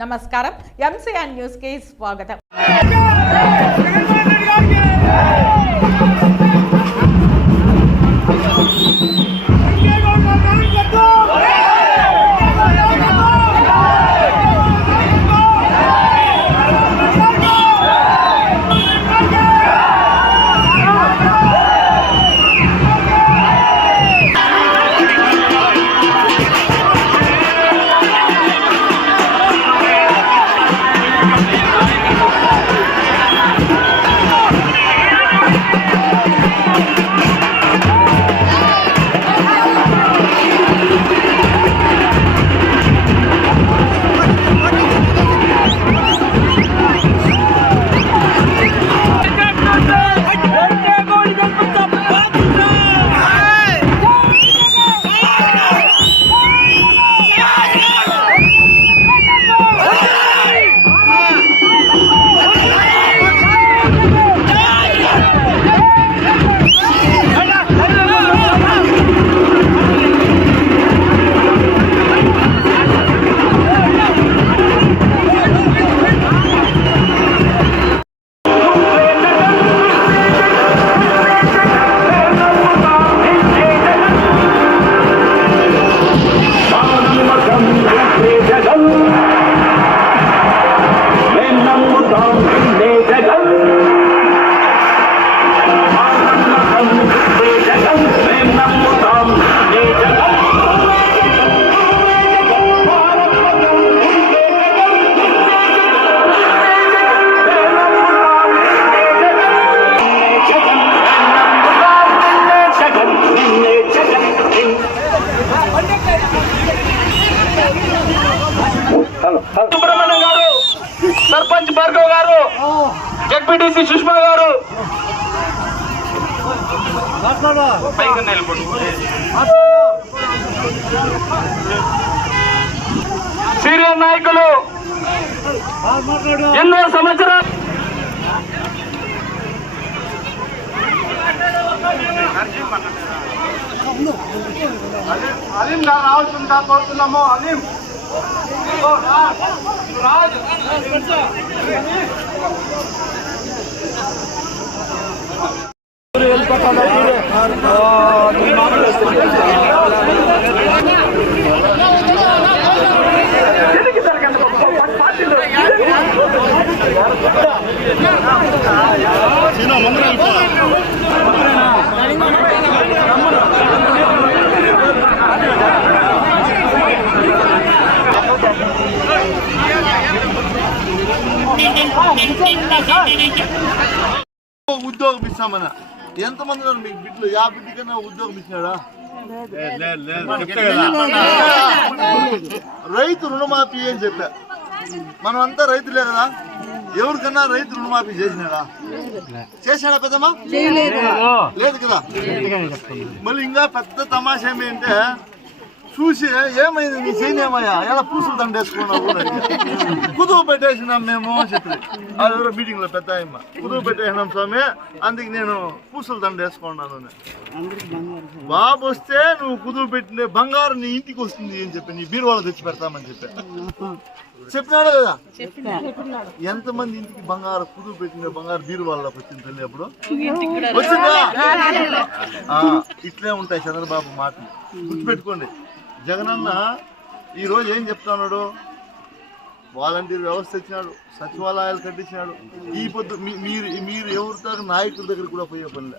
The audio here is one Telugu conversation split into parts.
నమస్కారం, ఎంసీఎన్ న్యూస్ కి స్వాగతం. సుబ్రహ్మణ్యం గారు, సర్పంచ్ భార్గవ్ గారు, జెడ్పీటీసీ సుష్మా గారు, సీనియర్ నాయకులు ఎన్నో సంవత్సరాలు అలీం గారు రావాల్సిందిగా కోరుతున్నాము. అలీం ఉద్యోగం ఇస్తామన్నా ఎంతమంది ఉన్నారు మీకు బిడ్డలు? 50 బిడ్డ కన్నా ఉద్యోగం ఇచ్చినాడా? రైతు రుణమాఫీ అని చెప్పా. మనం అంతా రైతులే కదా, ఎవరికన్నా రైతు రుణమాఫీ చేసినాడా? చేశాడా పెద్దమ్మా? లేదు కదా. మళ్ళీ ఇంకా పెద్ద తమాషా ఏమంటే చూసి ఏమైంది నీ చేయమయ్యా, ఎలా పూసులు దండేసుకున్నావు, కుదువు పెట్టేసినాం మేము చెప్పి అది మీటింగ్ లో పెద్ద కుదువు పెట్టేసినాం స్వామి, అందుకు నేను పూసులు దండేసుకున్నాను. బాబు వస్తే నువ్వు కుదువు పెట్టిన బంగారు నీ ఇంటికి వస్తుంది అని చెప్పి నీ బీరువాళ్ళు తెచ్చి పెడతామని చెప్పినాడు కదా. ఎంతమంది ఇంటికి బంగారు కుదువు పెట్టిన బంగారు బీరువాళ్ళకి వచ్చింది తల్లి? అప్పుడు వచ్చిందా? ఇట్లే ఉంటాయి చంద్రబాబు మాటలు, గుర్తుపెట్టుకోండి. జగనన్న ఈరోజు ఏం చెప్తున్నాడు? వాలంటీర్ వ్యవస్థ ఇచ్చినాడు, సచివాలయాలు కట్టించినాడు. ఈ పొద్దు మీరు ఎవరితో నాయకుల దగ్గర కూడా పోయే పనిలే,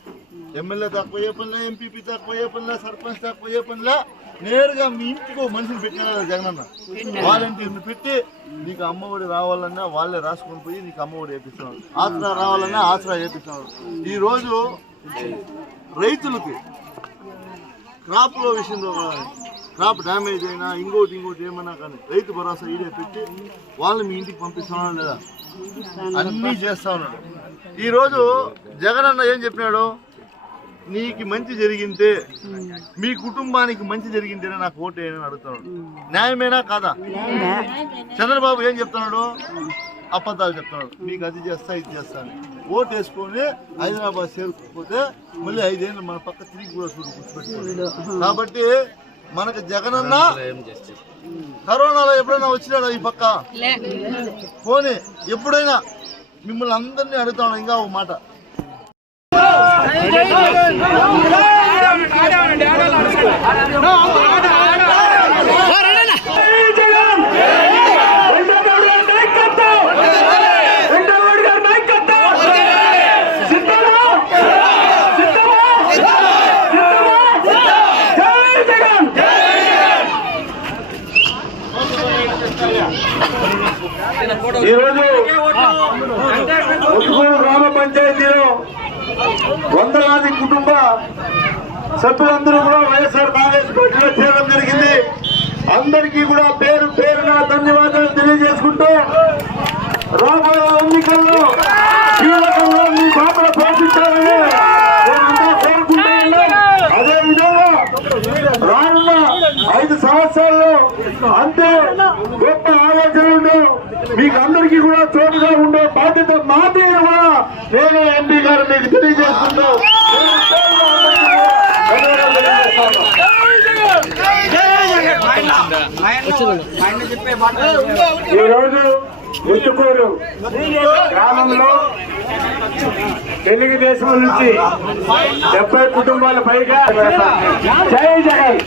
ఎమ్మెల్యే దాకా పోయే పనిలే, ఎంపీపీ దాకా పోయే పనిలే, సర్పంచ్ దాకా పోయే పనిలే. నేరుగా మీ ఇంటికి ఒక మనిషిని పెట్టినాడు జగనన్న. వాలంటీర్ని పెట్టి నీకు అమ్మఒడి రావాలన్నా వాళ్ళే రాసుకొని పోయి నీకు అమ్మఒడి వేపిస్తున్నాడు, ఆసరా రావాలన్నా ఆసరా వేపిస్తున్నాడు. ఈరోజు రైతులకి క్రాప్లో విషయంలో క్రాప్ డ్యామేజ్ అయినా ఇంకోటి ఏమన్నా కానీ రైతు భరోసా ఈడే పెట్టి వాళ్ళని మీ ఇంటికి పంపిస్తున్నాడు లేదా? అన్నీ చేస్తా ఉన్నాడు. ఈరోజు జగనన్న ఏం చెప్పినాడు? నీకు మంచి జరిగింటే, మీ కుటుంబానికి మంచి జరిగింటేనే నాకు ఓటు వేయని అడుగుతున్నాడు. న్యాయమేనా కాదా? చంద్రబాబు ఏం చెప్తున్నాడు? అబద్ధాలు చెప్తున్నాడు. మీకు అది చేస్తా ఇది చేస్తా అని ఓటు వేసుకొని హైదరాబాద్ చేరుకోకపోతే మళ్ళీ 5 ఏళ్ళు మన పక్క తిరిగి కూడా చూడు, గుర్తుపెట్టుకోండి. కాబట్టి మనకు జగనన్న కరోనాలో ఎప్పుడైనా వచ్చినాడు ఈ పక్క పోనీ ఎప్పుడైనా మిమ్మల్ని అందరినీ అడుగుతాను ఇంకా ఒక మాట. ఈరోజు ముసుగూరు గ్రామ పంచాయతీలో వందలాది కుటుంబ సభ్యులందరూ కూడా వైఎస్ఆర్ కాంగ్రెస్ పార్టీలో చేరడం జరిగింది. అందరికీ కూడా పేరు పేరున ధన్యవాదాలు తెలియజేసుకుంటూ రాబోయే ఎన్నికల్లో కీలకంగా మీ పాత్ర పోషించాలని కోరుకుంటున్నాను. అదేవిధంగా రానున్న 5 సంవత్సరాల్లో అంతే గొప్ప ఆలోచనలు మీకు అందరికీ కూడా చోటుగా ఉండే బాధ్యత మాదే కూడా నేను ఎంపీ గారు మీకు తెలియజేసుకుంటూ ఈరోజు ముత్తుకూరు గ్రామంలో తెలుగుదేశం నుంచి 70 కుటుంబాల పైగా జై జగన్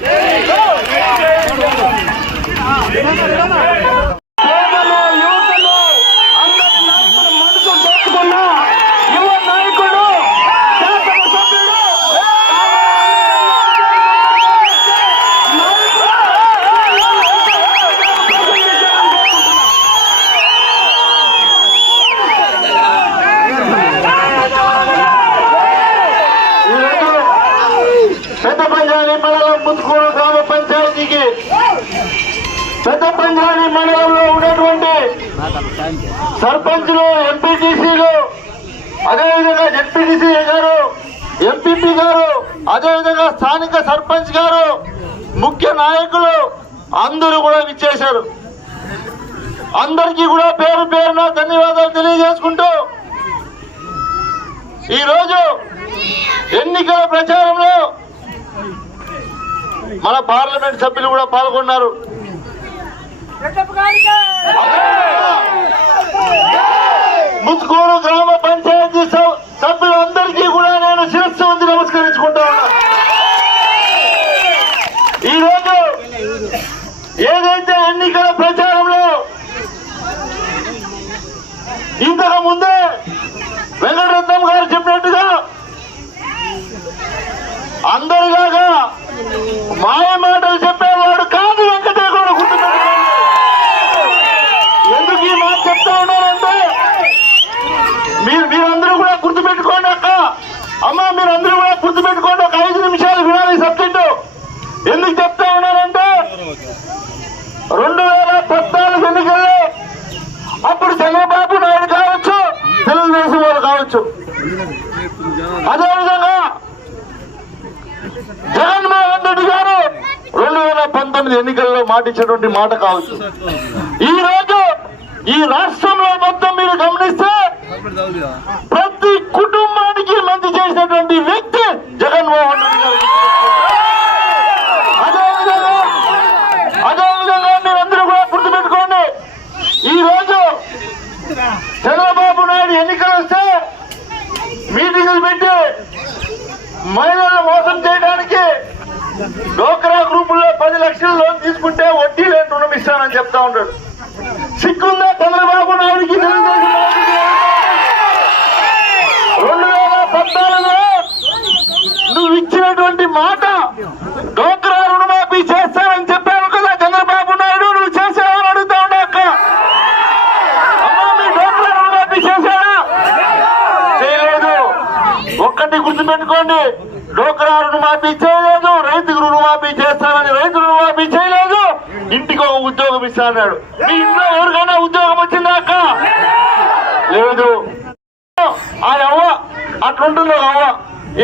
ముత్తుకూరు గ్రామ పంచాయతీకి పెద్ద పంచాయతీ మండలంలో ఉన్నటువంటి సర్పంచ్లు, ఎంపీటీసీలు, అదేవిధంగా జెడ్పీటీసీ గారు, ఎంపీపీ గారు, అదేవిధంగా స్థానిక సర్పంచ్ గారు, ముఖ్య నాయకులు అందరూ కూడా విచ్చేశారు. అందరికీ కూడా పేరు పేరున ధన్యవాదాలు తెలియజేసుకుంటూ ఈరోజు ఎన్నికల ప్రచారంలో మన పార్లమెంట్ సభ్యులు కూడా పాల్గొన్నారు. ముత్తుకూరు గ్రామ పంచాయతీ సభ్యులందరికీ కూడా నేను శిరస్సు వంచి నమస్కరించుకుంటాను. ఈరోజు ఏదైతే ఎన్నికల ప్రచారంలో ఇంతకు ముందే వెంకటరత్నం గారు చెప్పినట్టుగా అందరిలాగా మాయ మాటలు చెప్పేవాడు కాదు వెంకటేశ్వరుడు. గుర్తుపెట్టుకోండి. ఎందుకు ఈ మాట చెప్తా ఉన్నారంటే మీరందరూ కూడా గుర్తుపెట్టుకోండి. మీరందరూ కూడా గుర్తుపెట్టుకోండి. ఒక 5 నిమిషాలు వినాలి ఈ సబ్జెక్టు. ఎందుకు చెప్తా ఉన్నారంటే 2014 ఎన్నికల్లో అప్పుడు చంద్రబాబు నాయుడు కావచ్చు, తెలుగుదేశం వారు కావచ్చు, అదేవిధంగా జగన్మోహన్ రెడ్డి గారు 2019 ఎన్నికల్లో మాటిచ్చినటువంటి మాట కావచ్చు. ఈ రోజు ఈ రాష్ట్రంలో మొత్తం మీరు గమనిస్తే ప్రతి కుటుంబానికి మంచి చేసినటువంటి వ్యక్తి జగన్మోహన్ రెడ్డి గారు. అదేవిధంగా మీరందరూ కూడా గుర్తుపెట్టుకోండి. ఈ రోజు చంద్రబాబు నాయుడు ఎన్నికలు వస్తే మీటింగులు పెట్టి మహిళలను మోసం చేయడానికి డోక్రా గ్రూపుల్లో 10 లక్షల లోన్ తీసుకుంటే వడ్డీ లేని రుణం ఇస్తానని చెప్తా ఉంటాడు. సిగ్గుందా చంద్రబాబు నాయుడికి? 2014లో నువ్వు ఇచ్చినటువంటి మాట డోక్రా రుణమాఫీ చేస్తానని చెప్పావు కదా చంద్రబాబు నాయుడు, నువ్వు చేసావని అడుగుతా ఉన్నా అక్క. అమ్మా, మీ డోక్రా రుణమాఫీ చేశాడా? చేయలేదు. ఒక్కటి గుర్తుపెట్టుకోండి, డోక్రా రుణమాఫీ చేయలేదు, రైతుకు రుణమాఫీ చేస్తానని రైతు రుణమాఫీ చేయలేదు, ఇంటికి ఒక ఉద్యోగం ఇస్తా అన్నాడు. మీ ఇంట్లో ఎవరికైనా ఉద్యోగం వచ్చిందా అక్క? లేదు. ఆ అవ్వ అట్లుంటుంది. అవ్వ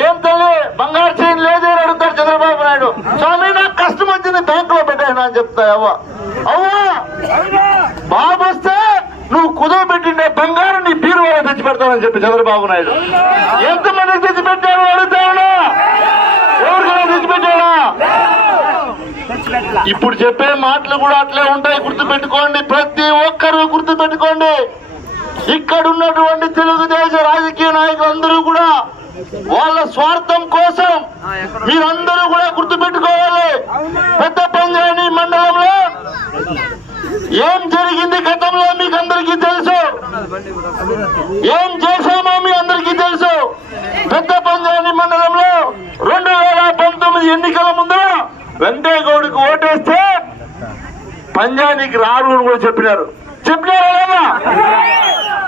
ఏం తల్లి బంగారు చైన్ లేదే అని అడుగుతాడు చంద్రబాబు నాయుడు. స్వామి నాకు కష్టం వచ్చింది బ్యాంకులో పెట్టాను అని చెప్తా అవ్వ. అవ్వ బాబు వస్తే నువ్వు కుదువ పెట్టిండే బంగారం నీ బీరువాలో తెచ్చి పెడతానని చెప్పి చంద్రబాబు నాయుడు ఎంతమందికి తెచ్చిపెట్టాడు అడుగుతా ఉన్నా. ఎవరికైనా తెచ్చిపెట్టాడా? ఇప్పుడు చెప్పే మాటలు కూడా అట్లే ఉంటాయి, గుర్తుపెట్టుకోండి. ప్రతి ఒక్కరూ గుర్తుపెట్టుకోండి. ఇక్కడ ఉన్నటువంటి తెలుగుదేశం రాజకీయ నాయకులందరూ కూడా వాళ్ళ స్వార్థం కోసం మీరందరూ కూడా గుర్తుపెట్టుకోవాలి. పెద్ద పంజాని మండలంలో ఏం జరిగింది గతంలో మీకు అందరికీ తెలుసు, ఏం చేశామో మీ అందరికీ తెలుసు. పెద్ద పంజాని మండలంలో 2019 ఎన్నికల ముందు వెంకయ్యగౌడ్కి ఓటేస్తే పంజానికి రారు అని కూడా చెప్పినారా లేదా?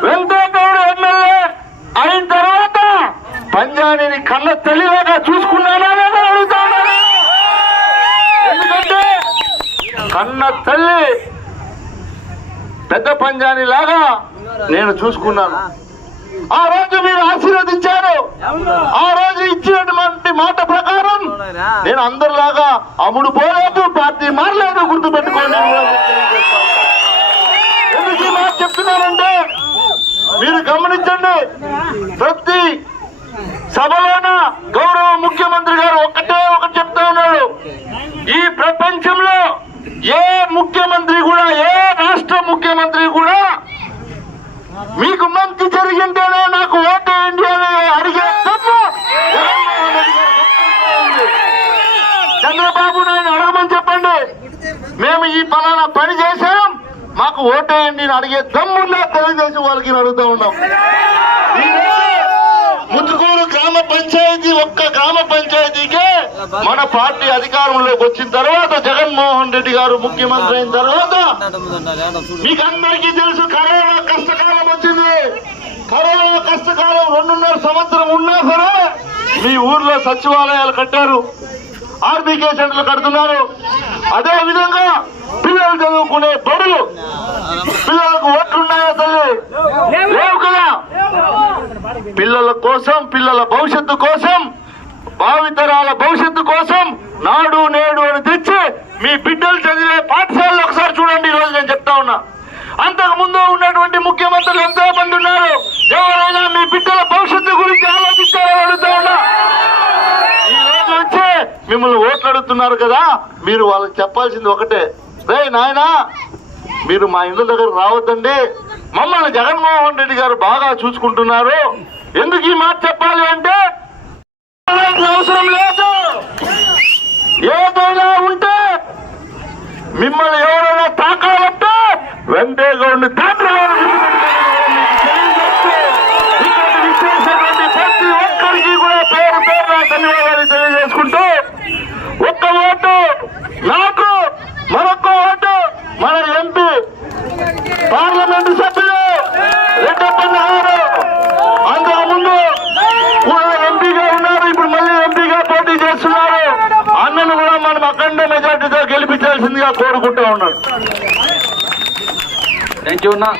వెంకయ్యగౌడ్ ఎమ్మెల్యే అయిన తర్వాత పంజాని కళ్ళ తల్లిలాగా చూసుకున్నానా లేదా అడుగుతా ఉన్నాను. ఎందుకంటే కన్న తల్లి పెద్ద పంజాని లాగా నేను చూసుకున్నాను. ఆ రోజు మీరు ఆశీర్వదించారు. ఆ రోజు ఇచ్చినటువంటి మాట ప్రకారం నేను అందరిలాగా అమ్ముడు పోలేదు, పార్టీ మారలేదు. గుర్తుపెట్టుకోండి. ఎందుకు ఈ మాట చెప్తున్నానంటే మీరు గమనించండి. ప్రతి సభలోన గౌరవ ముఖ్యమంత్రి గారు ఒకటి చెప్తా ఉన్నాడు. ఈ ప్రపంచంలో ఏ ముఖ్యమంత్రి కూడా, ఏ రాష్ట్ర ముఖ్యమంత్రి కూడా మీకు మంచి జరిగింటేనే నాకు ఓటేయండి అని అడిగే తప్పు చంద్రబాబు నాయుడు అడగమని చెప్పండి. మేము ఈ పలానా పని చేశాం, మాకు ఓటేయండి అని అడిగే దమ్మున్నా తెలుగుదేశం వాళ్ళకి అడుగుతూ ఉన్నాం. ముత్తుకూరు గ్రామ పంచాయతీ, ఒక్క గ్రామ పంచాయతీకే మన పార్టీ అధికారంలోకి వచ్చిన తర్వాత, జగన్మోహన్ రెడ్డి గారు ముఖ్యమంత్రి అయిన తర్వాత మీకు అందరికీ తెలుసు కరోనా కష్టకాలం వచ్చింది. కరోనా కష్టకాలం 2.5 సంవత్సరం ఉన్నా సరే మీ ఊర్లో సచివాలయాలు కట్టారు, ఆర్బీకే సెంటర్లు కడుతున్నారు. అదే విధంగా పిల్లలు చదువుకునే బడులు, పిల్లలకు ఓట్లున్నాయా తల్లి? లేవు కదా. పిల్లల కోసం, పిల్లల భవిష్యత్తు కోసం, భావితరాల భవిష్యత్తు కోసం నాడు నేడు అని తెచ్చి మీ బిడ్డలు చదివే పాఠశాలలో ఒకసారి చూడండి. ఈ రోజు నేను చెప్తా ఉన్నా, అంతకు ముందు ఉన్నటువంటి ముఖ్యమంత్రులు ఎంతో మంది ఉన్నారు. ఎవరైనా మీ బిడ్డల భవిష్యత్తు గురించి ఆలోచిస్తారని అడుగుతా ఉన్నా. ఈ రోజు వచ్చి మిమ్మల్ని ఓట్లు అడుగుతున్నారు కదా, మీరు వాళ్ళకి చెప్పాల్సింది ఒకటే, రే నాయనా మీరు మా ఇండ్ల దగ్గర రావద్దండి, మమ్మల్ని జగన్మోహన్ రెడ్డి గారు బాగా చూసుకుంటున్నారు. ఎందుకు ఈ మాట చెప్పాలి అంటే అవసరం లేదు. ఏదైనా ఉంటే మిమ్మల్ని ఎవరైనా తాకాలంటే వెంకయ్యగౌడ్ని తాకాలని ప్రతి ఒక్కరికి కూడా పేరు పేరున ధన్యవాదాలు తెలియజేసుకుంటూ, ఒక్క ఓటు నాకు, మరొక ఓటు మన ఎంపీ పార్లమెంటు సభ్యులు రెడ్డప్పన్న గారు. అంతకుముందు కూడా ఎంపీగా ఉన్నారు, ఇప్పుడు మళ్ళీ ఎంపీగా పోటీ చేస్తున్నారు. అన్నను కూడా మనం అఖండ మెజార్టీతో గెలిపించాల్సిందిగా కోరుకుంటూ ఉన్నాడు. థ్యాంక్ యూ అన్నా.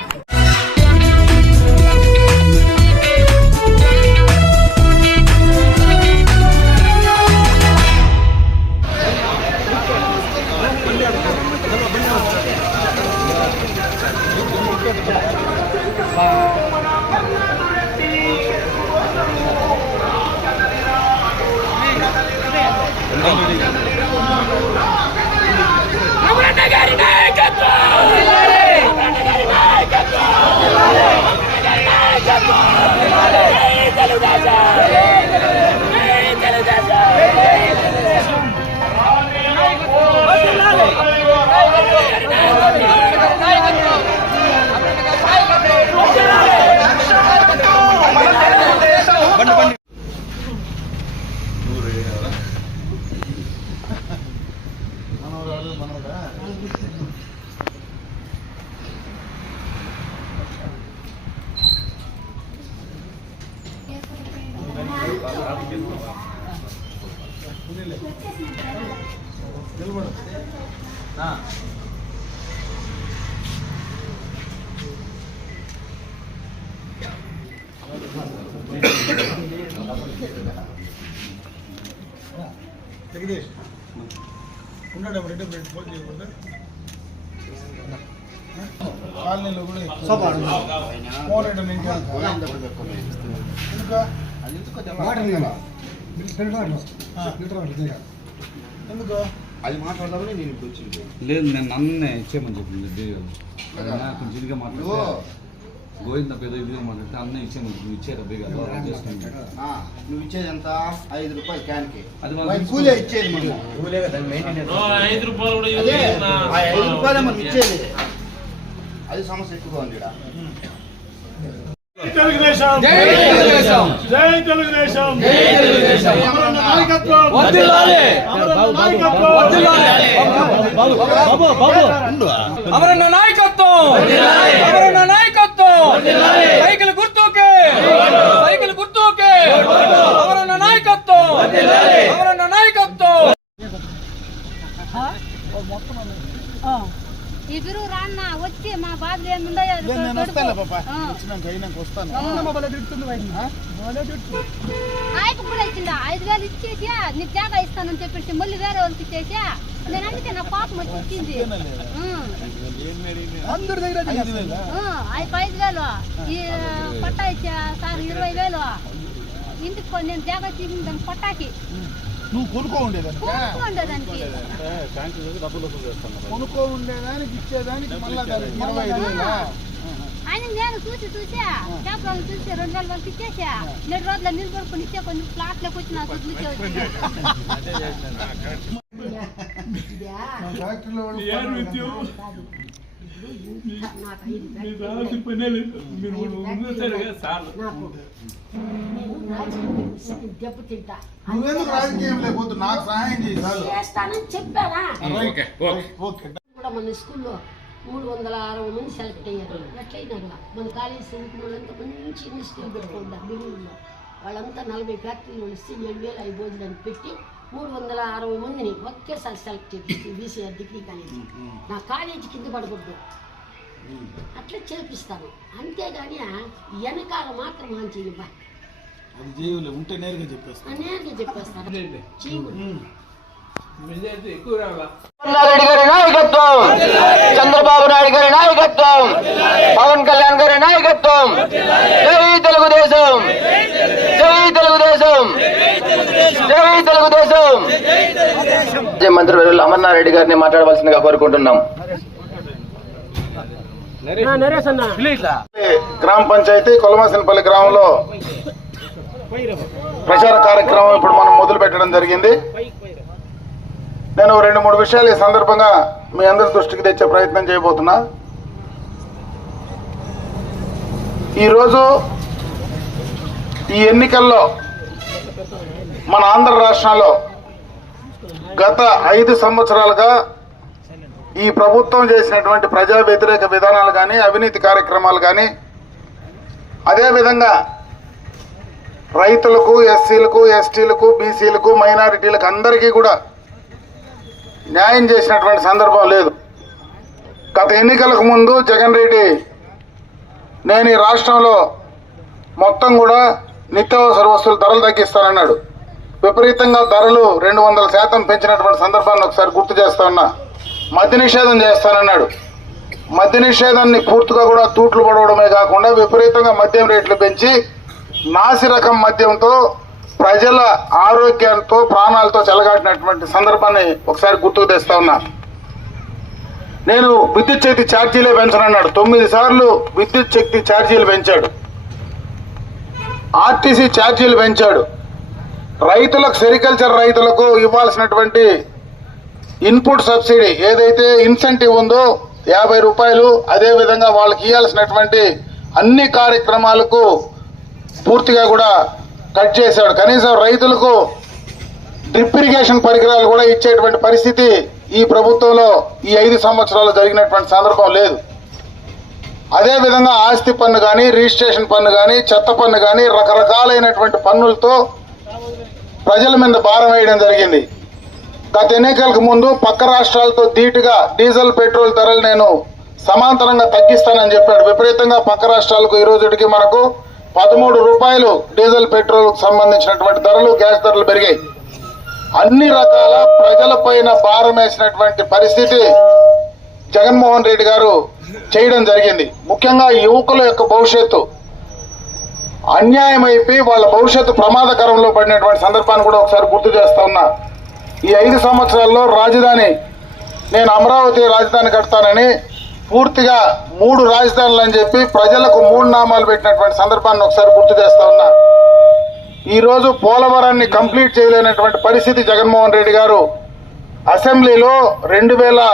జగదీష్ ఉన్నాడు రెడ్డి బ్రెడ్ ఫోన్ చేయకుండా కాలనీలో కూడా ఫోన్ రేట్ ఎందుకు అది మాట్లాడదామని నేను ఇప్పుడు వచ్చింది. లేదు, నేను నన్నే ఇచ్చేయమని చెప్పింది దేవి కొంచెం ఇదిగా మాట్లాడు. గోవింద పేద ఇదిగా మాట్లాడితే అన్న ఇచ్చేయమని నువ్వు ఇచ్చారు బేగా నువ్వు ఇచ్చేది ఎంత? 5 రూపాయలు క్యాన్కి. అది కూలే ఇచ్చేది మనం. అదే, 5 రూపాయలే మనం ఇచ్చేది. అది సమస్య ఎక్కువ ఉంది ఈడ. తెలుగుదేశం జై తెలుగుదేశం అమరన్న నాయకత్వం అమరన్న నాయకత్వం సైకిల్ గుర్తుకే అమరన్న నాయకత్వం ఇద్దరు రాన్న వచ్చి మా బాధలు ఏముండయో ఆయనకు కూడా ఇచ్చిందా 5,000 ఇచ్చేసి నీకు జాగా ఇస్తానని చెప్పేసి మళ్ళీ వేరే వాళ్ళకి ఇచ్చేసా. నేను అందుకే నా పాపం వచ్చి ఇచ్చింది. 5,000 ఈ పట్టా ఇచ్చా సార్ 20,000 ఇంటికి నేను జాగా తీసింది దానికి పట్టాకి. నువ్వు కొనుక్కోండేదానికి ఇచ్చేదానికి మళ్ళీ 25,000. ఆయన నేను చూసి చేపలను చూసి 2,000 వరకు ఇచ్చేసా. 2 రోజుల నిలబడుకుని ఇచ్చే కొన్ని ప్లాట్లకు వచ్చి నాకు దెబ్బతింటా. నువ్వెందుకు రాజకీయం లేకపోతే నాకు సహాయం చేస్తానని చెప్పారా? కూడా మన స్కూల్లో 360 మంది సెలెక్ట్ అయ్యారు. ఎట్లయినా కూడా మన కాలేజీ చదువుకున్న వాళ్ళంతా మంచి ఇండస్ట్రీలు పెట్టుకుంటారు. బెంగళూరులో వాళ్ళంతా 40 ఫ్యాక్టరీలు ఇస్తే 7,000 5 భోజనాలు పెట్టి 360 మందిని ఒకేసారి సెలెక్ట్ చేపిస్తే బీసీఆర్ డిగ్రీ కాలేజీ. నా కాలేజీ కింద పడకూడదు అట్లా చేపిస్తాను. అంతేగాని వెనకాల మాత్రం మంచి ఉంటే నేరుగా చెప్పేస్తాను. రెడ్డి గారి నాయకత్వం, చంద్రబాబు నాయుడు గారి నాయకత్వం, పవన్ కళ్యాణ్ గారి నాయకత్వం. జై తెలుగుదేశం, మంత్రివర్యులు అమర్నాథ్ గారిని మాట్లాడవలసిందిగా కోరుకుంటున్నాం. గ్రామ పంచాయతీ కొలమాసనపల్లి గ్రామంలో ప్రచార కార్యక్రమం ఇప్పుడు మనం మొదలు పెట్టడం జరిగింది. నేను 2-3 విషయాలు ఈ సందర్భంగా మీ అందరి దృష్టికి తెచ్చే ప్రయత్నం చేయబోతున్నా. ఈరోజు ఈ ఎన్నికల్లో మన ఆంధ్ర రాష్ట్రంలో గత 5 సంవత్సరాలుగా ఈ ప్రభుత్వం చేసినటువంటి ప్రజా వ్యతిరేక విధానాలు కానీ, అవినీతి కార్యక్రమాలు కానీ, అదేవిధంగా రైతులకు, ఎస్సీలకు, ఎస్టీలకు, బీసీలకు, మైనారిటీలకు అందరికీ కూడా న్యాయం చేసినటువంటి సందర్భం లేదు. గత ఎన్నికలకు ముందు జగన్ రెడ్డి నేను ఈ రాష్ట్రంలో మొత్తం కూడా నిత్యావసర వస్తువుల ధరలు తగ్గిస్తానన్నాడు. విపరీతంగా ధరలు 200% పెంచినటువంటి సందర్భాన్ని ఒకసారి గుర్తు చేస్తా ఉన్నా. మద్య నిషేధం చేస్తానన్నాడు. మద్య నిషేధాన్ని పూర్తిగా కూడా తూట్లు పడవడమే కాకుండా విపరీతంగా మద్యం రేట్లు పెంచి నాసి రకం మద్యంతో ప్రజల ఆరోగ్యంతో ప్రాణాలతో చెలగాటినటువంటి సందర్భాన్ని ఒకసారి గుర్తుకు తెస్తా ఉన్నా. నేను విద్యుత్ శక్తి ఛార్జీలే పెంచనన్నాడు. 9 సార్లు విద్యుత్ శక్తి ఛార్జీలు పెంచాడు. ఆర్టీసీ ఛార్జీలు పెంచాడు. రైతులకు, సెరికల్చర్ రైతులకు ఇవ్వాల్సినటువంటి ఇన్పుట్ సబ్సిడీ ఏదైతే ఇన్సెంటివ్ ఉందో 50 రూపాయలు, అదేవిధంగా వాళ్ళకి ఇవ్వాల్సినటువంటి అన్ని కార్యక్రమాలకు పూర్తిగా కూడా కట్ చేశాడు. కనీసం రైతులకు డ్రిప్ ఇరిగేషన్ పరికరాలు కూడా ఇచ్చేటువంటి పరిస్థితి ఈ ప్రభుత్వంలో ఈ 5 సంవత్సరాలు జరిగినటువంటి సందర్భం లేదు. అదేవిధంగా ఆస్తి పన్ను కానీ, రిజిస్ట్రేషన్ పన్ను కానీ, చెత్త పన్ను కానీ, రకరకాలైనటువంటి పన్నులతో ప్రజల మీద భారం వేయడం జరిగింది. గత ఎన్నికలకు ముందు పక్క రాష్ట్రాలతో ధీటుగా డీజిల్, పెట్రోల్ ధరలు నేను సమాంతరంగా తగ్గిస్తానని చెప్పాడు. విపరీతంగా పక్క రాష్ట్రాలకు ఈ రోజుకి మనకు 13 రూపాయలు డీజిల్, పెట్రోల్ సంబంధించినటువంటి ధరలు, గ్యాస్ ధరలు పెరిగాయి. అన్ని రకాల ప్రజలపైన భారం వేసినటువంటి పరిస్థితి జగన్మోహన్ రెడ్డి గారు చేయడం జరిగింది. ముఖ్యంగా యువకుల యొక్క భవిష్యత్తు అన్యాయం అయిపోయి వాళ్ళ భవిష్యత్తు ప్రమాదకరంలో పడినటువంటి సందర్భాన్ని కూడా ఒకసారి గుర్తు చేస్తా ఉన్నా. ఈ 5 సంవత్సరాల్లో రాజధాని నేను అమరావతి రాజధాని కడతానని పూర్తిగా 3 రాజధానులు అని చెప్పి ప్రజలకు 3 నామాలు పెట్టినటువంటి సందర్భాన్ని ఒకసారి గుర్తు చేస్తా ఉన్నా. ఈరోజు పోలవరాన్ని కంప్లీట్ చేయలేనటువంటి పరిస్థితి జగన్మోహన్ రెడ్డి గారు అసెంబ్లీలో 2020,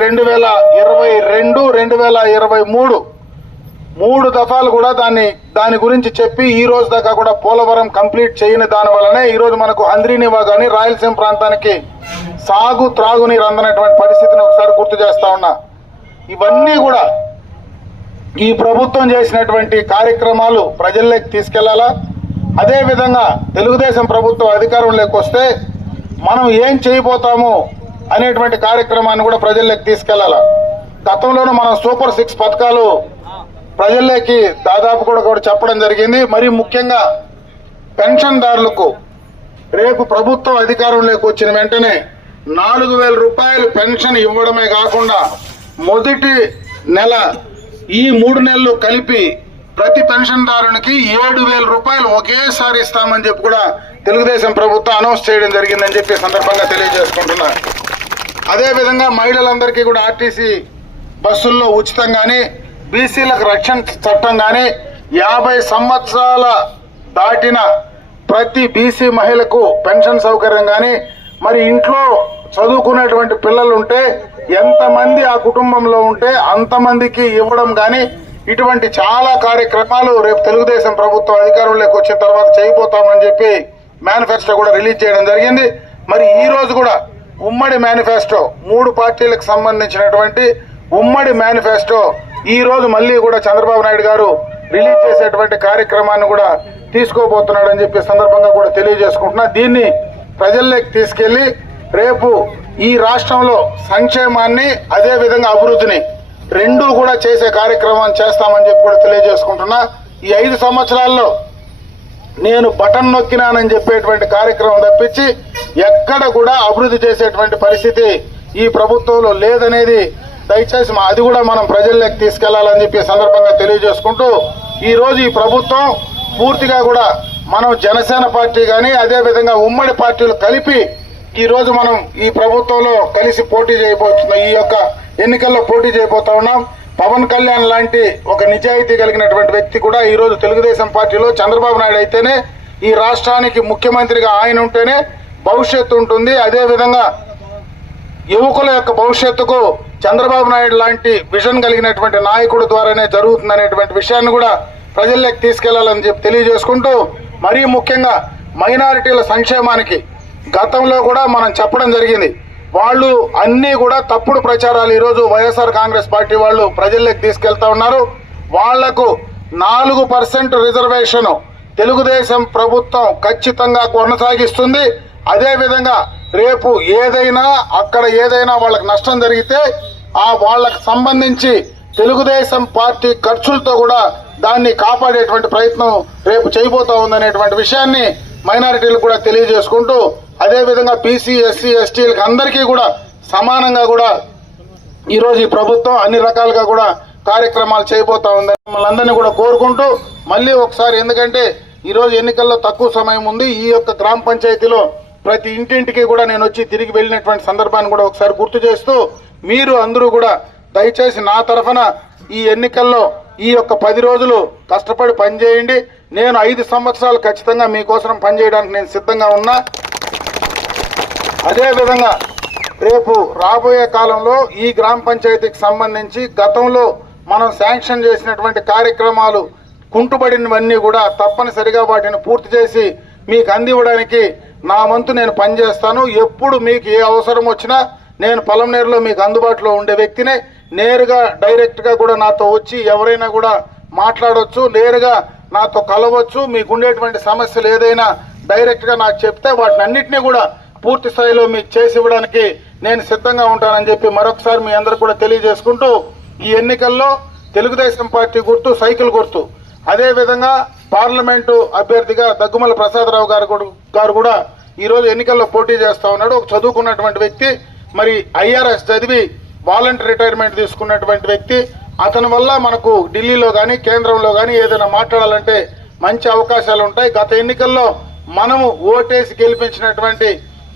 2022, 2023 3 దఫాలు కూడా దాని గురించి చెప్పి ఈ రోజు దాకా కూడా పోలవరం కంప్లీట్ చేయని దాని వల్లనే ఈరోజు మనకు హంద్రీనివా కానీ రాయలసీమ ప్రాంతానికి సాగు త్రాగునీరు అందనటువంటి పరిస్థితిని ఒకసారి గుర్తు చేస్తా ఉన్నా. ఇవన్నీ కూడా ఈ ప్రభుత్వం చేసినటువంటి కార్యక్రమాలు ప్రజల్లోకి తీసుకెళ్లాలా. అదేవిధంగా తెలుగుదేశం ప్రభుత్వం అధికారంలోకి వస్తే మనం ఏం చేయబోతాము అనేటువంటి కార్యక్రమాన్ని కూడా ప్రజల్లోకి తీసుకెళ్లాలా. గతంలోనూ మనం సూపర్ 6 పథకాలు ప్రజల్లోకి దాదాపు కూడా చెప్పడం జరిగింది. మరి ముఖ్యంగా పెన్షన్దారులకు రేపు ప్రభుత్వం అధికారంలోకి వచ్చిన వెంటనే 4,000 రూపాయలు పెన్షన్ ఇవ్వడమే కాకుండా మొదటి నెల ఈ 3 నెలలు కలిపి ప్రతి పెన్షన్దారునికి 7,000 రూపాయలు ఒకేసారి ఇస్తామని చెప్పి కూడా తెలుగుదేశం ప్రభుత్వం అనౌన్స్ చేయడం జరిగిందని చెప్పి సందర్భంగా తెలియజేసుకుంటున్నారు. అదేవిధంగా మహిళలందరికీ కూడా ఆర్టీసీ బస్సుల్లో ఉచితంగానే, బీసీలకు రక్షణ చట్టం కానీ 50 సంవత్సరాల దాటిన ప్రతి బీసీ మహిళకు పెన్షన్ సౌకర్యం కానీ, మరి ఇంట్లో చదువుకునేటువంటి పిల్లలు ఉంటే ఎంతమంది ఆ కుటుంబంలో ఉంటే అంతమందికి ఇవ్వడం కానీ, ఇటువంటి చాలా కార్యక్రమాలు రేపు తెలుగుదేశం ప్రభుత్వం అధికారంలోకి వచ్చిన తర్వాత చేయబోతామని చెప్పి మేనిఫెస్టో కూడా రిలీజ్ చేయడం జరిగింది. మరి ఈ రోజు కూడా ఉమ్మడి మేనిఫెస్టో 3 పార్టీలకు సంబంధించినటువంటి ఉమ్మడి మేనిఫెస్టో ఈ రోజు మళ్ళీ కూడా చంద్రబాబు నాయుడు గారు రిలీజ్ చేసేటువంటి కార్యక్రమాన్ని కూడా తీసుకోబోతున్నాడని చెప్పి సందర్భంగా కూడా తెలియజేసుకుంటున్నా. దీన్ని ప్రజల్లోకి తీసుకెళ్లి రేపు ఈ రాష్ట్రంలో సంక్షేమాన్ని అదే విధంగా అభివృద్ధిని 2 కూడా చేసే కార్యక్రమాన్ని చేస్తామని చెప్పి కూడా తెలియజేసుకుంటున్నా. ఈ 5 సంవత్సరాల్లో నేను బటన్ నొక్కినానని చెప్పేటువంటి కార్యక్రమం తప్పించి ఎక్కడ కూడా అభివృద్ధి చేసేటువంటి పరిస్థితి ఈ ప్రభుత్వంలో లేదనేది దయచేసి అది కూడా మనం ప్రజల్లోకి తీసుకెళ్లాలని చెప్పి సందర్భంగా తెలియజేసుకుంటూ, ఈ రోజు ఈ ప్రభుత్వం పూర్తిగా కూడా మనం జనసేన పార్టీ కానీ అదేవిధంగా ఉమ్మడి పార్టీలు కలిపి ఈ రోజు మనం ఈ ప్రభుత్వంలో కలిసి పోటీ చేయబోతున్నాం. ఈ యొక్క ఎన్నికల్లో పోటీ చేయబోతా ఉన్నాం. పవన్ కళ్యాణ్ లాంటి ఒక నిజాయితీ కలిగినటువంటి వ్యక్తి కూడా ఈ రోజు తెలుగుదేశం పార్టీలో, చంద్రబాబు నాయుడు అయితేనే ఈ రాష్ట్రానికి ముఖ్యమంత్రిగా ఆయన ఉంటేనే భవిష్యత్తు ఉంటుంది. అదేవిధంగా యువకుల యొక్క భవిష్యత్తుకు చంద్రబాబు నాయుడు లాంటి విజన్ కలిగినటువంటి నాయకుడు ద్వారానే జరుగుతుందనేటువంటి విషయాన్ని కూడా ప్రజల్లోకి తీసుకెళ్లాలని చెప్పి తెలియజేసుకుంటూ, మరీ ముఖ్యంగా మైనారిటీల సంక్షేమానికి గతంలో కూడా మనం చెప్పడం జరిగింది. వాళ్ళు అన్నీ కూడా తప్పుడు ప్రచారాలు ఈరోజు వైఎస్ఆర్ కాంగ్రెస్ పార్టీ వాళ్ళు ప్రజల్లోకి తీసుకెళ్తా ఉన్నారు. వాళ్లకు 4% రిజర్వేషన్ తెలుగుదేశం ప్రభుత్వం ఖచ్చితంగా కొనసాగిస్తుంది. అదేవిధంగా రేపు అక్కడ ఏదైనా వాళ్ళకి నష్టం జరిగితే వాళ్ళకు సంబంధించి తెలుగుదేశం పార్టీ ఖర్చులతో కూడా దాన్ని కాపాడేటువంటి ప్రయత్నం రేపు చేయబోతా ఉందనేటువంటి విషయాన్ని మైనారిటీలకు కూడా తెలియజేసుకుంటూ, అదేవిధంగా బీసీ, ఎస్సీ, ఎస్టీలకు అందరికీ కూడా సమానంగా కూడా ఈరోజు ఈ ప్రభుత్వం అన్ని రకాలుగా కూడా కార్యక్రమాలు చేయబోతా ఉందని మమ్మల్ని అందరినీ కూడా కోరుకుంటూ, మళ్ళీ ఒకసారి ఎందుకంటే ఈరోజు ఎన్నికల్లో తక్కువ సమయం ఉంది, ఈ యొక్క గ్రామ పంచాయతీలో ప్రతి ఇంటింటికి కూడా నేను వచ్చి తిరిగి వెళ్ళినటువంటి సందర్భాన్ని కూడా ఒకసారి గుర్తు చేస్తూ, మీరు అందరూ కూడా దయచేసి నా తరఫున ఈ ఎన్నికల్లో ఈ యొక్క 10 రోజులు కష్టపడి పనిచేయండి. నేను 5 సంవత్సరాలు ఖచ్చితంగా మీకోసం పనిచేయడానికి నేను సిద్ధంగా ఉన్నా. అదేవిధంగా రేపు రాబోయే కాలంలో ఈ గ్రామ పంచాయతీకి సంబంధించి గతంలో మనం శాంక్షన్ చేసినటువంటి కార్యక్రమాలు కుంటుబడినవన్నీ కూడా తప్పనిసరిగా వాటిని పూర్తి చేసి మీకు అందివ్వడానికి నా వంతు నేను పనిచేస్తాను. ఎప్పుడు మీకు ఏ అవసరం వచ్చినా నేను పొలంనేరులో మీకు అందుబాటులో ఉండే వ్యక్తినే. నేరుగా డైరెక్ట్గా కూడా నాతో వచ్చి ఎవరైనా కూడా మాట్లాడవచ్చు, నేరుగా నాతో కలవచ్చు. మీకు ఉండేటువంటి సమస్యలు ఏదైనా డైరెక్ట్గా నాకు చెప్తే వాటిని అన్నింటినీ కూడా పూర్తి స్థాయిలో మీకు చేసి ఇవ్వడానికి నేను సిద్ధంగా ఉంటానని చెప్పి మరొకసారి మీ అందరూ కూడా తెలియజేసుకుంటూ, ఈ ఎన్నికల్లో తెలుగుదేశం పార్టీ గుర్తు సైకిల్ గుర్తు, అదేవిధంగా పార్లమెంటు అభ్యర్థిగా దగ్గుమల ప్రసాదరావు గారు కూడా ఈరోజు ఎన్నికల్లో పోటీ చేస్తా ఉన్నాడు. ఒక చదువుకున్నటువంటి వ్యక్తి, మరి ఐఆర్ఎస్ చదివి వాలంటీర్ రిటైర్మెంట్ తీసుకున్నటువంటి వ్యక్తి. అతని వల్ల మనకు ఢిల్లీలో కానీ కేంద్రంలో కానీ ఏదైనా మాట్లాడాలంటే మంచి అవకాశాలు ఉంటాయి. గత ఎన్నికల్లో మనము ఓటేసి గెలిపించినటువంటి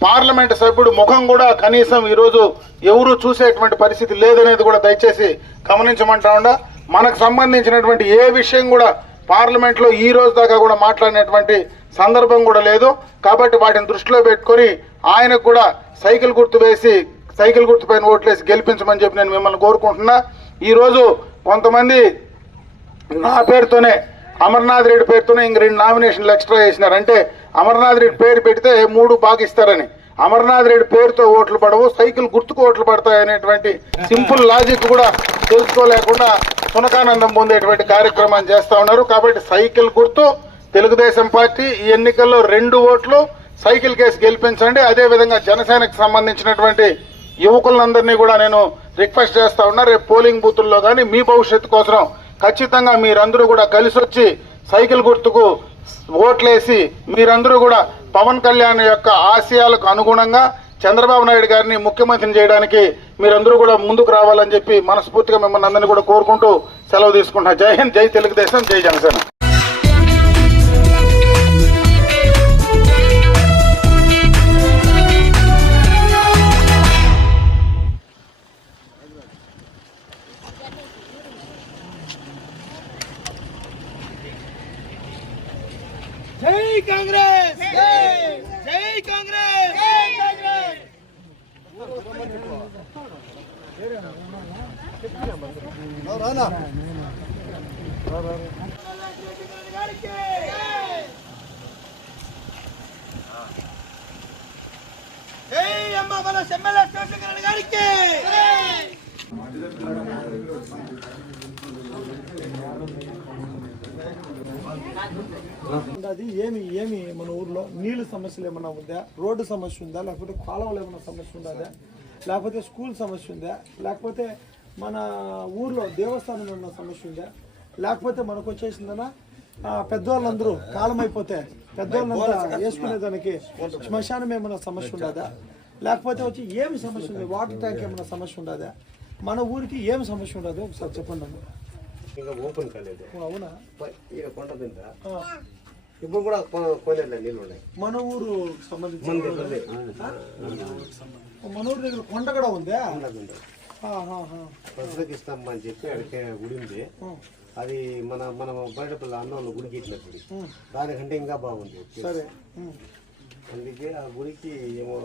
పార్లమెంట్ సభ్యుడు ముఖం కూడా కనీసం ఈరోజు ఎవరు చూసేటువంటి పరిస్థితి లేదనేది కూడా దయచేసి గమనించమంటా ఉండా. మనకు సంబంధించినటువంటి ఏ విషయం కూడా పార్లమెంట్లో ఈ రోజు దాకా కూడా మాట్లాడినటువంటి సందర్భం కూడా లేదు. కాబట్టి వాటిని దృష్టిలో పెట్టుకొని ఆయనకు కూడా సైకిల్ గుర్తు పైన ఓట్లేసి గెలిపించమని చెప్పి నేను మిమ్మల్ని కోరుకుంటున్నా. ఈరోజు కొంతమంది నా పేరుతోనే అమర్నాథ్ రెడ్డి పేరుతోనే ఇంక 2 నామినేషన్లు ఎక్స్ట్రా చేసినారు. అంటే అమర్నాథ్ రెడ్డి పేరు పెడితే 3 పాకిస్తారని. అమర్నాథ్ రెడ్డి పేరుతో ఓట్లు పడవు, సైకిల్ గుర్తుకు ఓట్లు పడతాయి అనేటువంటి సింపుల్ లాజిక్ కూడా తెలుసుకోలేకుండా సునకానందం పొందేటువంటి కార్యక్రమాన్ని చేస్తా ఉన్నారు. కాబట్టి సైకిల్ గుర్తు తెలుగుదేశం పార్టీ ఈ ఎన్నికల్లో 2 ఓట్లు సైకిల్ కేసు గెలిపించండి. అదేవిధంగా జనసేనకు సంబంధించినటువంటి యువకులందరినీ కూడా నేను రిక్వెస్ట్ చేస్తా ఉన్నా, రేపు పోలింగ్ బూతుల్లో కానీ మీ భవిష్యత్తు కోసం ఖచ్చితంగా మీరందరూ కూడా కలిసి వచ్చి సైకిల్ గుర్తుకు ఓట్లేసి మీరందరూ కూడా పవన్ కళ్యాణ్ యొక్క ఆశయాలకు అనుగుణంగా చంద్రబాబు నాయుడు గారిని ముఖ్యమంత్రిని చేయడానికి మీరందరూ కూడా ముందుకు రావాలని చెప్పి మనస్ఫూర్తిగా మిమ్మల్ని అందరినీ కూడా కోరుకుంటూ సెలవు తీసుకుంటున్నా. జై హింద్, జై తెలుగుదేశం, జై జనసేన. జై కాంగ్రెస్, జై కాంగ్రెస్, జై కాంగ్రెస్. జై అమ్మ మన ఎమ్మెల్యే శివశంకర్ గారికి. అది ఏమి మన ఊర్లో నీళ్ళ సమస్యలు ఏమైనా ఉందా, రోడ్డు సమస్య ఉందా, లేకపోతే కాలువలు ఏమైనా సమస్య ఉందా, లేకపోతే స్కూల్ సమస్య ఉందా, లేకపోతే మన ఊర్లో దేవస్థానం ఏమైనా సమస్య ఉందా, లేకపోతే మనకు వచ్చేసిందనా పెద్దవాళ్ళందరూ కాలం అయిపోతే పెద్దవాళ్ళంతా వేసుకునేదానికి శ్మశానం ఏమైనా సమస్య ఉండదా, లేకపోతే వచ్చి ఏమి సమస్య ఉంది, వాటర్ ట్యాంక్ ఏమైనా సమస్య ఉండదా, మన ఊరికి ఏమి సమస్య ఉండదు ఒకసారి చెప్పండి అన్న. ఇంకా ఓపెన్ కాలేదు. అవునా? కొండ కింద ఇప్పుడు కూడా కోనేరులో నీళ్ళు ఉన్నాయి. మన ఊరు సంబంధించి మన ఊరు దగ్గర కొండ కూడా ఉందా? ప్రజలకు ఇస్తామా అని చెప్పి అడిగే గుడి ఉంది. అది మనం బయట పిల్లల అన్నంలో గుడికి ఇచ్చినప్పుడు దానికంటే ఇంకా బాగుంది. సరే, అందుకే ఆ గుడికి ఏమో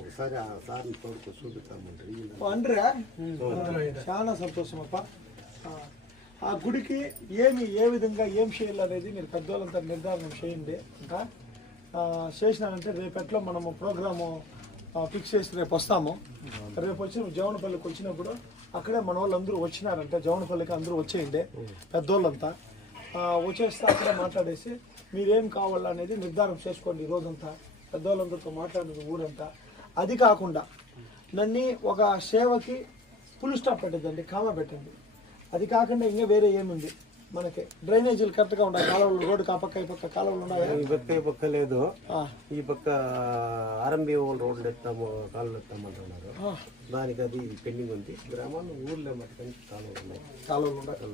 ఒకసారి ఆ సార్ని తోడుకు చూపిస్తామంటారు. అండ్రా చాలా సంతోషం అప్ప. ఆ గుడికి ఏ విధంగా ఏం చేయాలి అనేది మీరు పెద్దవాళ్ళంతా నిర్ధారణ చేయండి. ఇంకా చేసినారంటే రేపట్లో మనము ప్రోగ్రాము ఫిక్స్ చేసి రేపు వస్తాము. రేపు వచ్చి జవనపల్లికి వచ్చినప్పుడు అక్కడే మన వాళ్ళు అందరూ వచ్చినారంటే జవనపల్లికి అందరూ వచ్చేయండి పెద్దోళ్ళంతా. వచ్చేస్తే అక్కడే మాట్లాడేసి మీరేం కావాలనేది నిర్ధారణ చేసుకోండి. ఈరోజంతా పెద్దవాళ్ళందరితో మాట్లాడినది ఊరంతా. అది కాకుండా నన్ను ఒక సేవకి ఫుల్ స్టాప్ పెట్టద్దండి, కామా పెట్టండి. అది కాకుండా ఇంకా వేరే ఏముంది మనకి? డ్రైనేజీలు కరెక్ట్గా ఉన్నాయి, కాలువలు రోడ్డుకి ఆ పక్క ఈ పక్క కాలువలు ఉన్నాయి. ఈ పక్క లేదు, ఈ పక్క ఆర్ఎంబీ రోడ్లు ఎత్తాము కాలువలు ఎత్తామంటున్నారు. దానికి అది పెండింగ్ ఉంది. గ్రామాల్లో ఊర్లో మటుకని కాలువలు ఉన్నాయి.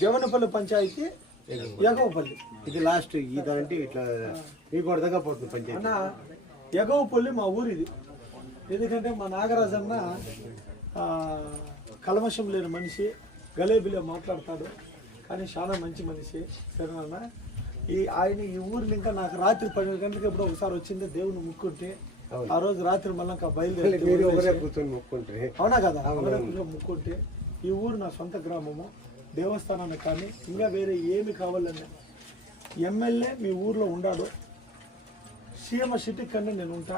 జవనపల్లి పంచాయతీ ఎగవపల్లి ఇది లాస్ట్ ఇదంటే ఇట్లా ఈ గొడవగా పోతుంది పంచాయతీ. అన్న ఎగవపల్లి మా ఊరు ఇది. ఎందుకంటే మా నాగరాజన్న కల్మషం లేని మనిషి, గలేబిలో మాట్లాడతాడు, కానీ చాలా మంచి మనిషి. సరేనా? ఆయన ఈ ఊరిని ఇంకా నాకు రాత్రి 12 గంటలకు ఎప్పుడు ఒకసారి వచ్చింది దేవుని ముక్కుంటే ఆ రోజు రాత్రి మళ్ళీ బయలుదేరి ముక్కుంటే అవునా కదా, ముక్కుంటే ఈ ఊరు నా సొంత గ్రామము. దేవస్థానానికి కానీ ఇంకా వేరే ఏమి కావాలన్నా ఎమ్మెల్యే మీ ఊర్లో ఉన్నాడు. సీఎం సిటీ కన్నా నేను ఉంటా,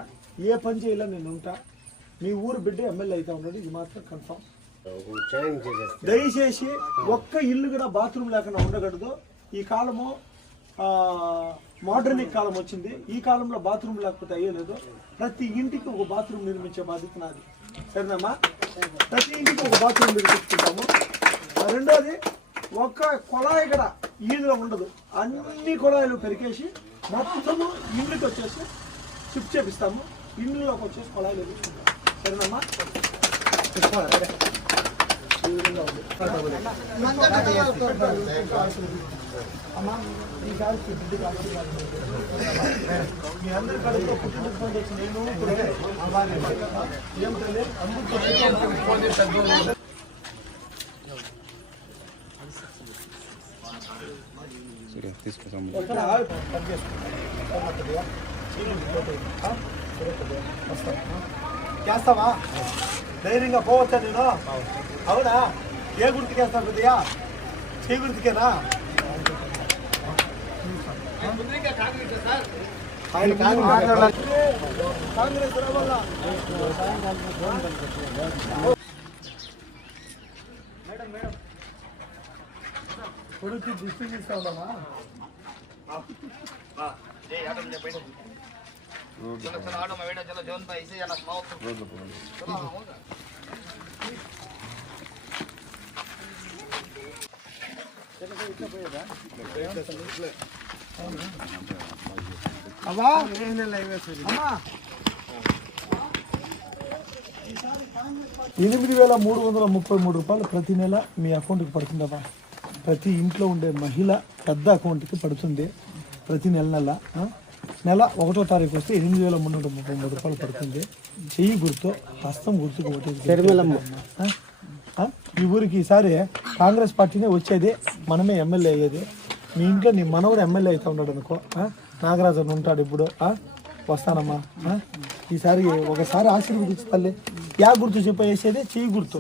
ఏ పని చేయాలో నేను ఉంటా. మీ ఊరు బిడ్డ ఎమ్మెల్యే అయితే ఉన్నాడు, ఇది మాత్రం కన్ఫర్మ్. దయచేసి ఒక్క ఇల్లు కూడా బాత్రూమ్ లేకుండా ఉండకూడదు. ఈ కాలము మోడర్నిక్ కాలం వచ్చింది. ఈ కాలంలో బాత్రూమ్ లేకపోతే అయ్యలేదు. ప్రతి ఇంటికి ఒక బాత్రూమ్ నిర్మించే బాధ్యత నాది. సరేనమ్మా? ప్రతి ఇంటికి ఒక బాత్రూమ్ నిర్మించుకుంటాము. రెండోది, ఒక్క కొళాయి కూడా ఈదులో ఉండదు. అన్ని కొళాయిలు పెరికేసి మొత్తము ఇండ్లకి వచ్చేసి షిఫ్ట్ చేపిస్తాము. ఇండ్లలోకి వచ్చేసి కొళాయిలు ఎదుర్కొంటాం. సరేనమ్మా? ఈ విధంగా ఉంది. అమ్మా ఈసారి బిడ్డకి ఆశీర్వాదం మీ అందరి కడుపులో పుట్టినటువంటి వచ్చి నేను ఏం తల్లి చేస్తావా ధైర్యంగా పోవచ్చా నేను అవునా ఏ గుర్తుకి వేస్తాను పెద్దయ్యా చే గుర్తుకేనా ఆయన కాంగ్రెస్ రావాలా మేడం కొడుకు దిష్టి తీసుకోవాలమ్మా అమ్మా 8,333 రూపాయలు ప్రతి నెల మీ అకౌంట్కి పడుతుందమ్మా. ప్రతి ఇంట్లో ఉండే మహిళ పెద్ద అకౌంట్కి పడుతుంది ప్రతి నెల. నెల 1వ తారీఖు వస్తే 8,333 రూపాయలు పడుతుంది. చెయ్యి గుర్తు హస్తం గుర్తుకు ఓటేసి ఈ ఊరికి ఈసారి కాంగ్రెస్ పార్టీనే వచ్చేది, మనమే ఎమ్మెల్యే అయ్యేది. మీ ఇంట్లో నీ మనవడు ఎమ్మెల్యే అవుతా ఉన్నాడు అనుకో, నాగరాజన్ ఉంటాడు ఇప్పుడు. వస్తానమ్మా ఈసారి ఒకసారి ఆశీర్వదించు తల్లి. యా గుర్తు చెప్పేసేది చెయ్యి గుర్తు.